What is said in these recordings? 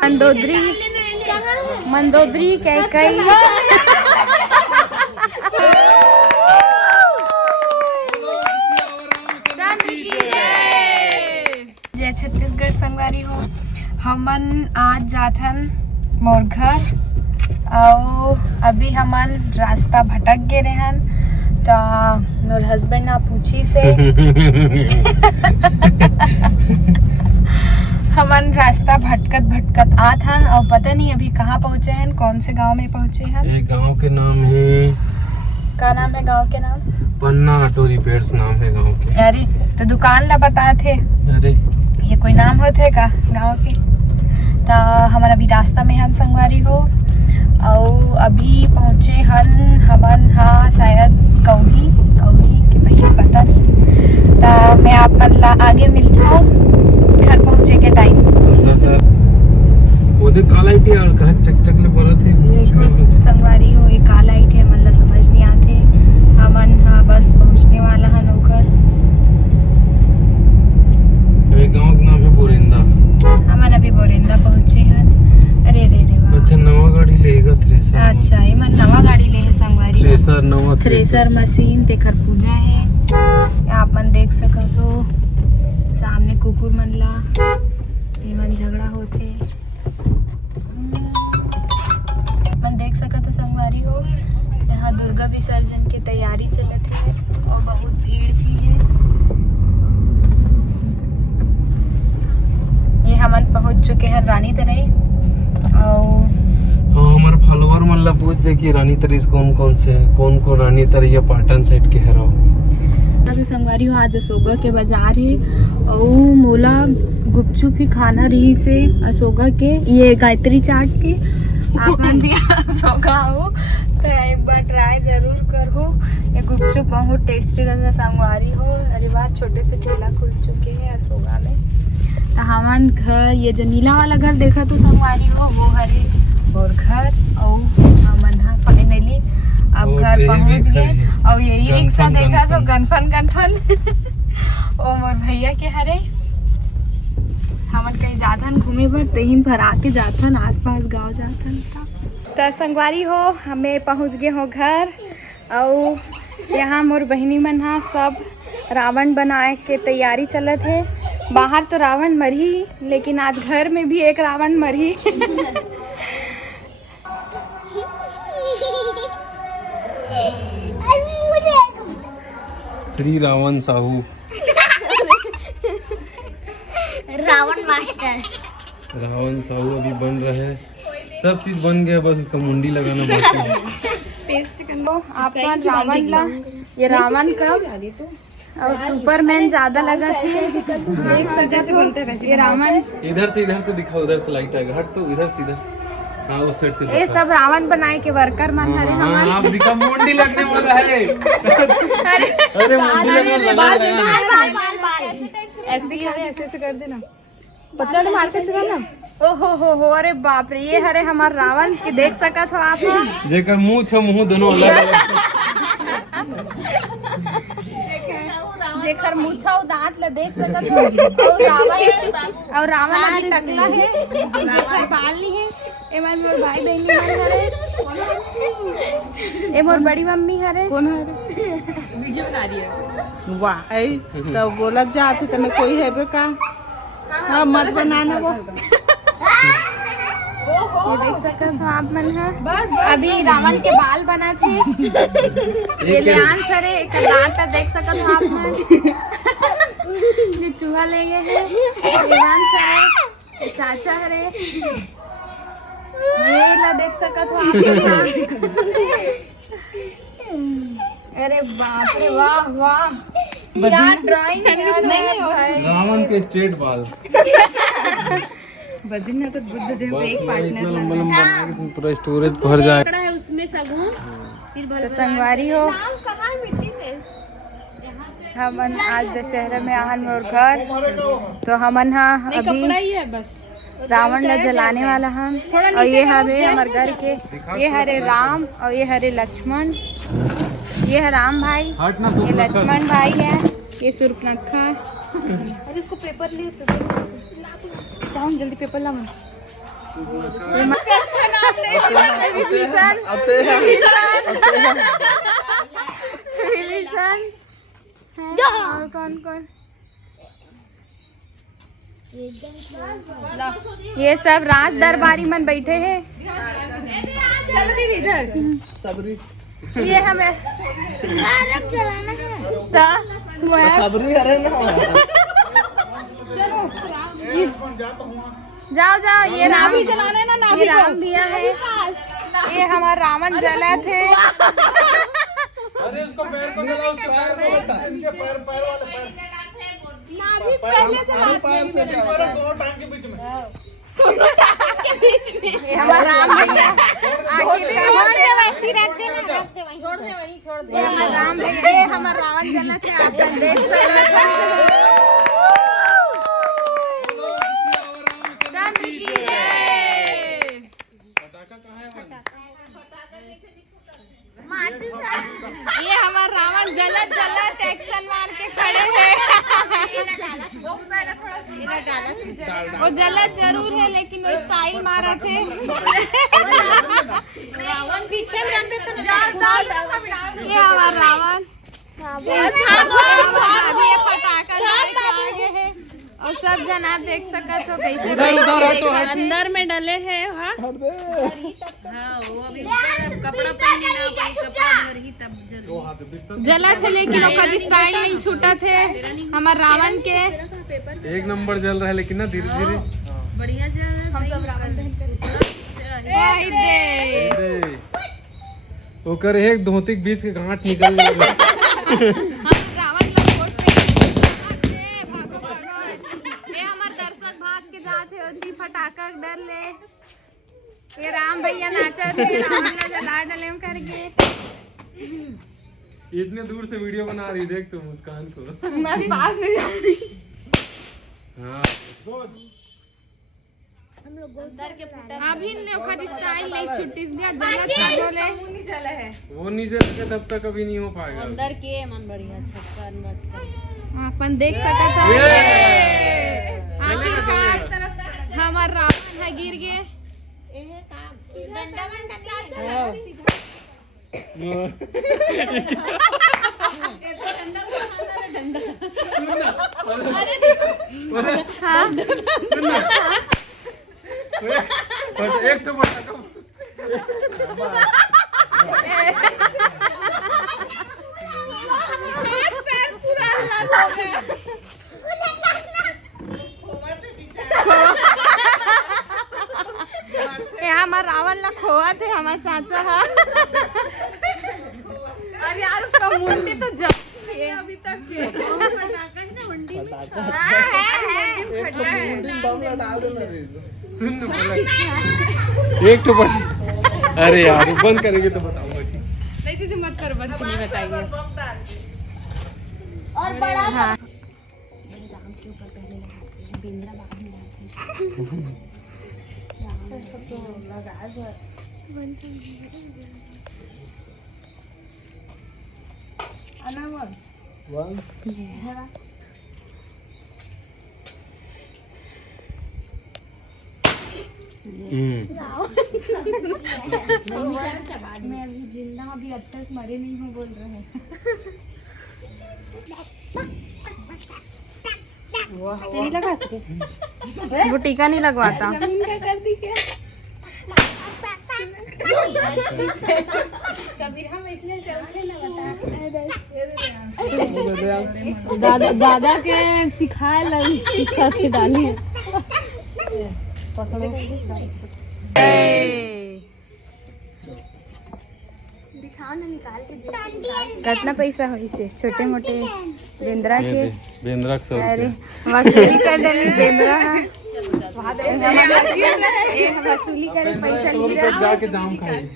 मंदोदरी कैकई जय छत्तीसगढ़ संगवारी हो। हमन आज जाथन मोर घर और अभी हमन रास्ता भटक गे रहन तो मोर हस्बैंड ना पूछी से हमन रास्ता भटकत आत हन और पता नहीं अभी कहाँ पहुँचे हैं, कौन से गांव में पहुँचे हैं। एक गांव के नाम है, क्या नाम है गांव के नाम? पन्ना ऑटो रिपेयर्स नाम है गांव के। अरे तो दुकान ला बताए थे, अरे ये कोई नाम होते का गांव के? तो हमारा अभी रास्ता में हन संगवारी हो और अभी पहुँचे हन हमन हाँ शायद कौही के पहले पता नहीं। तो मैं आप मन ला आगे मिलता हूँ घर पहुँचे के टाइम। सर वो देख काला इटी और कहा चक ले बोलत है। देखो संगवारी हो ये काला इट है, मन ला समझ नहीं आते। हमन हाँ बस पहुँचने वाला हन ओकर। ये गांव का नाम है बोरिंदा। हमन अभी बोरिंदा पहुँचे हन। अरे रे रे वाह। अच्छा नवा गाड़ी लेगा थ्रेसर। अच्छा ये मन नवा गाड़ी ले है संगवारी। थ्रेसर नवा थ्रेसर मशीन तेकर पूजा है। आप मन देख सकत हो सामने कुकुर मन ला मन झगड़ा होते मन देख सकत हो संगवारी हो। यहाँ दुर्गा विसर्जन की तैयारी चलत है और बहुत भीड़ भी है। ये हमन पहुंच चुके हैं रानी तराई और हाँ हमारे फॉलोअर मन ला पूछ दे कि रानी तरीस कौन से है, कौन रानी तरी या पाटन साइड के है रहो। तो संगवारी हो आज अशोका के बाजार है और मोला गुपचुप ही खाना रही से अशोका के ये गायत्री चाट के। आप मन भी अशोका हो तो एक बार ट्राई जरूर करो। ये गुपचुप बहुत टेस्टी लगता संगवारी हो। अरे बात छोटे से ठेला खुल चुके हैं अशोका में। तो हमन घर ये जो नीला वाला घर देखा तो संगवारी हो वो हरे और घर और हमन हाँ फाइनली अब घर पहुंच गए। और यही रिक्शा देखा तो गनफन ओ मोर भैया के हरे हमन कहीं जाथन घूमे पर तहीं पर आके जाथन आसपास गांव जाथन। तो संगवारी हो हमें पहुंच गए हो घर और यहाँ मोर बहनी मन हाँ सब रावण बनाए के तैयारी चलत है। बाहर तो रावण मरी लेकिन आज घर में भी एक रावण मरी। श्री रावण साहू रावण मास्टर रावण साहू अभी बन रहा है, सब चीज बन गया, बस उसका मुंडी लगाना बाकी है। आप रावण ला ये रावण का और सुपरमैन ज्यादा लगा थे देख सकते हो। ये रावण इधर से दिखाओ, उधर से लाइट आएगा। हट तो इधर से हाँ उस साइड से ये सब रावण बनाए के वर्कर मन हरे हमारे। आप दिखा मुंडी लगने वाला है। अरे मुंडी लगने वाला है। ऐसे ही हरे ऐसे कर देना पतला ने मार के करना। ओहो हो अरे बाप रे ये हरे हमार रावण के देख सकत हो आप। जेकर मुंह छ मुंह दोनों अलग अलग। जेकर मुछा और दांत ला देख सकत हो और रावण अभी टकला है जेकर बाल नहीं है। ए मोर भाई बहनी मन हरे, ए मोर बड़ी मम्मी हरे। कौन है? वीडियो बना रही है। वाह ऐ तो बोलत जाते तने कोई है बे का? हाँ मत बनाना वो। ये देख सकते हो आप मन है अभी रावण के बाल बना थे। ये लियान सरे एक दांत देख सकते हो आप मन। ये चूहा ले गए हैं लियान सरे चाचा हरे। ये ला देख सकत हो आप। अरे बाप रे वाह वाह यार ड्राइंग रावण के स्ट्रेट बाल बद्रीनाथ तो बुद्ध देव का एक पार्टनर लंबा पूरा स्टोरेज भर जाए है उसमें सगुन फिर तो संगवारी हो। हमन आज दशहरा में आहन मोर घर तो हमन हाँ अभी रावण ला जलाने वाला हम। और ये हरे हमारे घर के ये हरे राम और ये हरे लक्ष्मण। ये है राम भाई, ये लक्ष्मण भाई है, ये सूर्पनखा। अरे इसको पेपर ले, जल्दी पेपर ला। और कौन कौन? ये सब राज दरबारी मन बैठे हैं। चलो दीदी इधर। सबरी ये हमें चलाना है। सबरी अरे ना जाओ जाओ। ये राम भी चलाना है ना, ये राम भैया है। ये हमारा रावण जला थे। अरे उसको पैर को जलाओ, उसके पैर को बता, नीचे पैर पैर वाले पैर पहले चला पैर से चला दोनों टांग के बीच में। ये हमारा राम भैया आखिरकार ये हमारा राम भैया, ये हमारा रावण जला थे। आप देख सकते हैं। चंद्र की जय। ये हमारा रावण जलत जलत एक्शन मार के खड़े हैं। वो जलत जरूर है लेकिन वो स्टाइल मारा थे। रावण पीछे में रख देते ना। ये हमारा रावण अभी ये पटाखा आगे है और सब जन आप देख सकते हो कैसे अंदर में डले हैं। कपड़ा पहने ना कपड़ा ही तब जला थे लेकिन ओकर स्टाइल नहीं छूटा थे हमारे रावण के। एक नंबर जल रहा है लेकिन ना धीरे धीरे बढ़िया जल हम सब रावण ओकर एक धोती के बीच के गांठ निकल गया। रावण लंगोट पे भागो भागो। ये हमारे दर्शक भाग के जाते होती फटाका डर ले। ये राम भैया नाचत थे, रावण ला जला डले करके। इतने दूर से वीडियो बना रही, देख तू मुस्कान को। मैं पास नहीं जाऊंगी। हाँ अभी लोखा स्टाइल नहीं छुट्टी दिया जलत बोले वो नीचे रखे तब तक कभी नहीं हो पाएगा। अंदर के मन बढ़िया छप्पन मटका अपन देख सकते हो। आखिरकार हमारा रावण है गिर गए। एक तो पटाखा पैर पूरा लाल हो गया। ये हमारा रावण ला खोआ थे हमारे चाचा है। अरे यार उसका मुंडी तो जब अभी तक के सुन ना एक तो अरे यार बंद करेंगे तो बताऊंगा। नहीं दीदी मत कर, बंद नहीं बताएंगे। और बड़ा हाँ। मैं अभी जिंदा अभी अक्षर मरे नहीं हूँ बोल रहे हैं। नहीं लगाते वो टीका नहीं लगवाता। कबीर हम इसलिए चलते ना दादा दादा के सिखाए सिखा के डाली कितना पैसा हो इसे छोटे मोटे बेंद्रा के। बेंद्रा अरे वसूली कर डाली बेंद्रा है। वसूली करे पैसा गिरा जाके जाम खाए।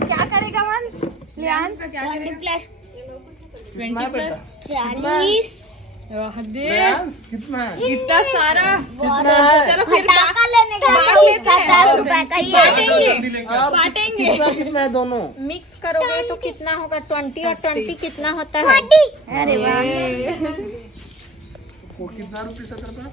क्या करेगा वंश? 40 कितना इतना सारा। चलो फिर पटाखा लेने का ₹50 का ही बांटेंगे। कितना है दोनों मिक्स करोगे तो कितना होगा? 20 और 20 कितना होता है? अरे वाह वो कितना रुपये 70 रुपये